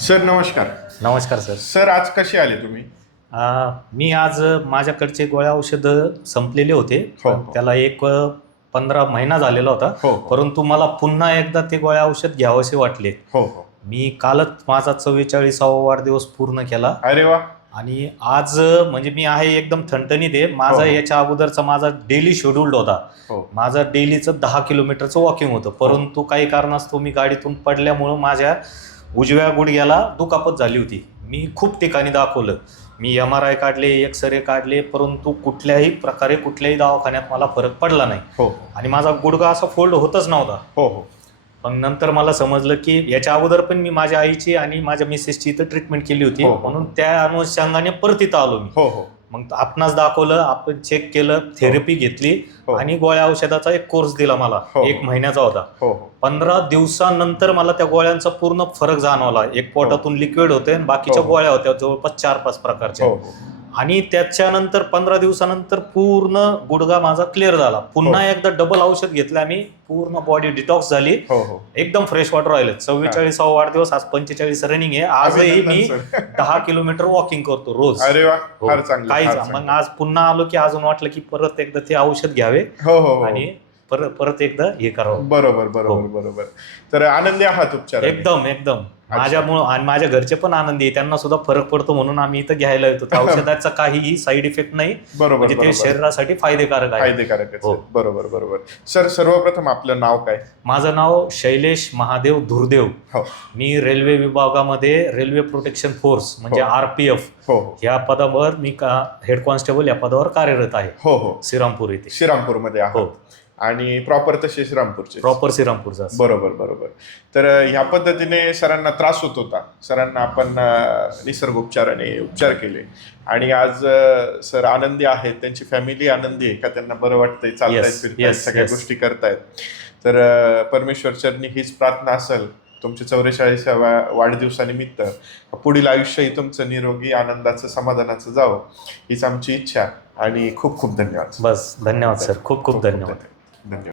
Sir नमस्कार. नमस्कार sir. Sir आज कसे आले तुम्ही? आ, मी आज माझ्याकडचे गोळ्या औषधं संपलेले होते. हो, हो. त्याला एक अ, पंधरा महिना झालेला होता. हो हो. परंतु मला पुन्हा एकदा ते गोळ्या औषध घ्यावेसे वाटले. हो हो. मी कालच माझा चव्वेचाळीसावा वाढदिवस पूर्ण केला. अरे वा. आणि आज अ, म्हणजे मी आहे एकदम ठणठणीत आहे. माझा हो. याच्या अगोदरचा माझा डेली शेड्यूल्ड होता. हो. माझा डेलीचं दहा किलोमीटरचं वॉकिंग होतं. परंतु काही कारणास्तव मी गाडीतून पडल्यामुळं माझ्या उजव्या गुडघ्याला दुखापत झाली होती. मी खूप ठिकाणी दाखवलं. मी एम आर आय काढले एक्सरे काढले परंतु कुठल्याही प्रकारे कुठल्याही दवाखान्यात मला फरक पडला नाही. हो. आणि माझा गुडघा असा फोल्ड होतच नव्हता. हो हो. पण नंतर मला समजलं की याच्या अगोदर पण मी माझ्या आईची आणि माझ्या मिसेसची इथं ट्रीटमेंट केली होती. हो. म्हणून त्या अनुषंगाने परत इथं आलो मी. हो हो. मग आपणास दाखवलं आपण चेक केलं थेरपी घेतली हो. आणि गोळ्या औषधाचा एक कोर्स दिला मला. हो. एक महिन्याचा होता. हो हो. पंधरा दिवसानंतर मला त्या गोळ्यांचा पूर्ण फरक जाणवला. एक पोटातून लिक्विड होते आणि बाकीच्या हो. गोळ्या होत्या जवळपास चार पाच प्रकारच्या. हो हो. आणि त्याच्यानंतर पंधरा दिवसानंतर पूर्ण गुडघा माझा क्लिअर झाला. पुन्हा एकदा डबल औषध घेतलं आम्ही. पूर्ण बॉडी डिटॉक्स झाली. हो हो. एकदम फ्रेश वॉटर राहिलं. चव्वेचाळीसावा वाढदिवस आज पंचेचाळीस रनिंग आहे. आजही मी. दहा किलोमीटर वॉकिंग करतो रोज. अरे हो. काहीच. मग आज पुन्हा आलो की अजून वाटलं की परत एकदा ते औषध घ्यावे. हो हो हो. आणि परत परत एकदा हे करावं. बरोबर बरोबर हो. बरोबर. तर आनंदी आहात उपचार एकदम एकदम. माझ्यामुळं आणि माझ्या घरचे पण आनंदी आहे. त्यांना सुद्धा फरक पडतो म्हणून आम्ही इथं घ्यायला येतो. त्या औषधाचा काहीही साईड इफेक्ट नाही. बरोबर म्हणजे ते शरीरासाठी फायदेकारक आहे. फायदेकारक हो. बरोबर बरोबर. सर सर्वप्रथम आपलं नाव काय? माझं नाव शैलेश महादेव धुरदेव हो. मी रेल्वे विभागामध्ये रेल्वे प्रोटेक्शन फोर्स म्हणजे हो. आरपीएफ या पदावर मी हेड कॉन्स्टेबल या पदावर कार्यरत आहे. हो हो. श्रीरामपूर येथे. श्रीरामपूरमध्ये हो. आहात आणि प्रॉपर तसे श्रीरामपूरचे प्रॉपर श्रीरामपूरचा बरोबर बरोबर. तर ह्या पद्धतीने सरांना त्रास होत होता. सरांना आपण अ, निसर्ग उपचाराने उपचार केले. आणि आज अ, सर आनंदी आहेत. त्यांची फॅमिली आनंदी आहे का? त्यांना बरं वाटतंय चालतायत Yes, फिरतायत yes, सगळ्या yes. गोष्टी करतायत. तर अ, परमेश्वर चरणी हीच प्रार्थना असेल. तुमच्या चौवेचाळीसाव्या वाढदिवसानिमित्त पुढील आयुष्यही तुमचं निरोगी आनंदाचं समाधानाचं जावं. हीच आमची इच्छा. आणि खूप खूप धन्यवाद. बस धन्यवाद सर. खूप खूप धन्यवाद. धन्यवाद